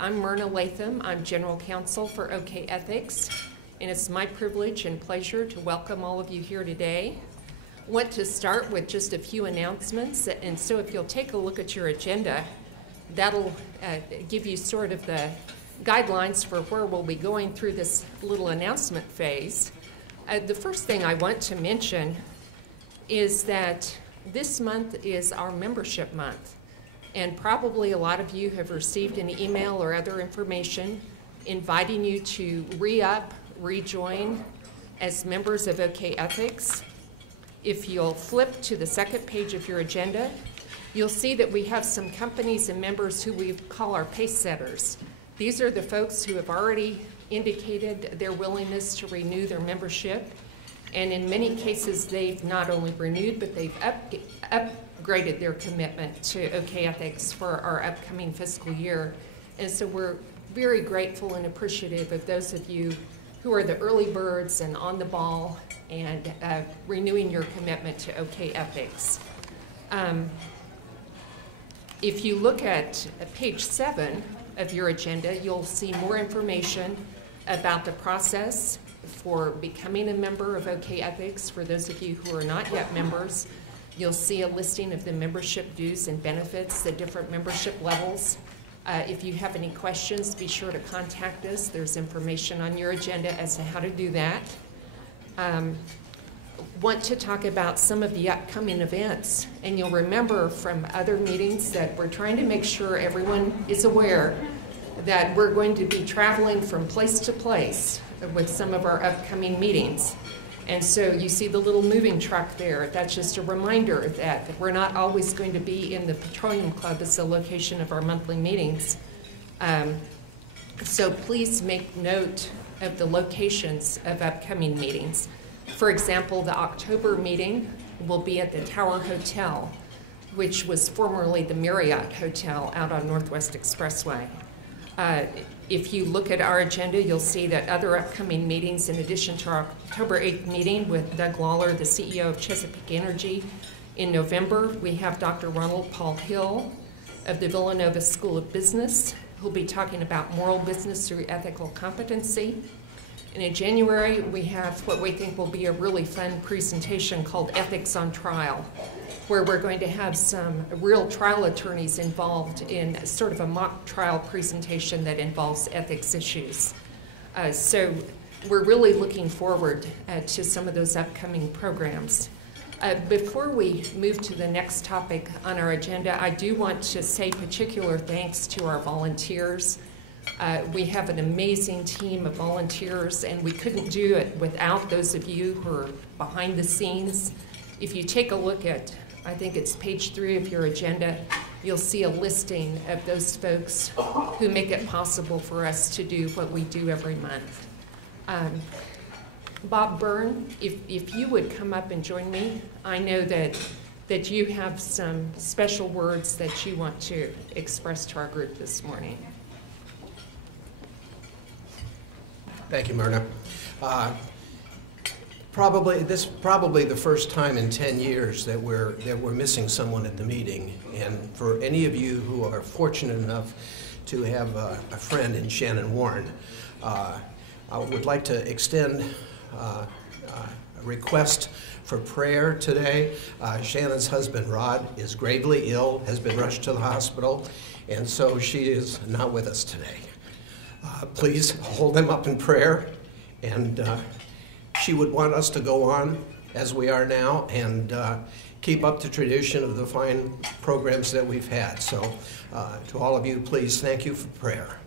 I'm Myrna Latham. I'm General Counsel for OK Ethics, and it's my privilege and pleasure to welcome all of you here today. I want to start with just a few announcements, and so if you'll take a look at your agenda, that'll give you sort of the guidelines for where we'll be going through this little announcement phase. The first thing I want to mention is that this month is our membership month. And probably a lot of you have received an email or other information inviting you to re-up, rejoin as members of OK Ethics. If you'll flip to the second page of your agenda, you'll see that we have some companies and members who we call our pace setters. These are the folks who have already indicated their willingness to renew their membership. And in many cases, they've not only renewed, but they've upgraded their commitment to OK Ethics for our upcoming fiscal year. And so we're very grateful and appreciative of those of you who are the early birds and on the ball and renewing your commitment to OK Ethics. If you look at page 7 of your agenda, you'll see more information about the process for becoming a member of OK Ethics. For those of you who are not yet members, you'll see a listing of the membership dues and benefits, the different membership levels. If you have any questions, be sure to contact us. There's information on your agenda as to how to do that. Want to talk about some of the upcoming events, and you'll remember from other meetings that we're trying to make sure everyone is aware that we're going to be traveling from place to place with some of our upcoming meetings. And so you see the little moving truck there. That's just a reminder that we're not always going to be in the Petroleum Club as the location of our monthly meetings. So please make note of the locations of upcoming meetings. For example, the October meeting will be at the Tower Hotel, which was formerly the Marriott Hotel out on Northwest Expressway. If you look at our agenda, you'll see that other upcoming meetings, in addition to our October 8th meeting with Doug Lawler, the CEO of Chesapeake Energy. In November, we have Dr. Ronald Paul Hill of the Villanova School of Business, who'll be talking about moral business through ethical competency. And in January, we have what we think will be a really fun presentation called Ethics on Trial, where we're going to have some real trial attorneys involved in sort of a mock trial presentation that involves ethics issues. So we're really looking forward to some of those upcoming programs. Before we move to the next topic on our agenda, I do want to say particular thanks to our volunteers. We have an amazing team of volunteers, and we couldn't do it without those of you who are behind the scenes. If you take a look at, I think it's page 3 of your agenda, you'll see a listing of those folks who make it possible for us to do what we do every month. Bob Byrne, if you would come up and join me, I know that you have some special words that you want to express to our group this morning. Thank you, Myrna. Probably the first time in 10 years that we're missing someone at the meeting. And for any of you who are fortunate enough to have a friend in Shannon Warren, I would like to extend a request for prayer today. Shannon's husband, Rod, is gravely ill, has been rushed to the hospital, and so she is not with us today. Please hold them up in prayer, and she would want us to go on as we are now and keep up the tradition of the fine programs that we've had. So to all of you, please, thank you for prayer.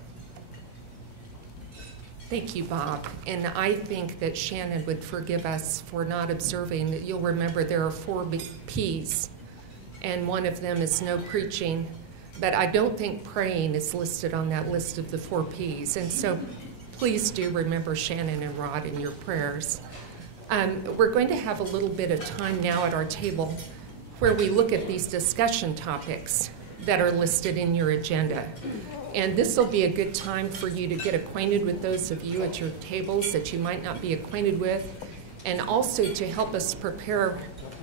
Thank you, Bob. And I think that Shannon would forgive us for not observing that. You'll remember there are 4 P's, and one of them is no preaching. But I don't think praying is listed on that list of the 4 P's. And so please do remember Shannon and Rod in your prayers. We're going to have a little bit of time now at our table where we look at these discussion topics that are listed in your agenda. And this will be a good time for you to get acquainted with those of you at your tables that you might not be acquainted with, and also to help us prepare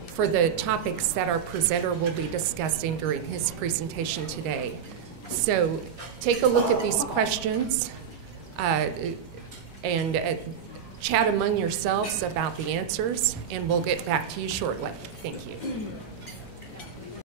for the topics that our presenter will be discussing during his presentation today. So take a look at these questions and chat among yourselves about the answers, and we'll get back to you shortly. Thank you.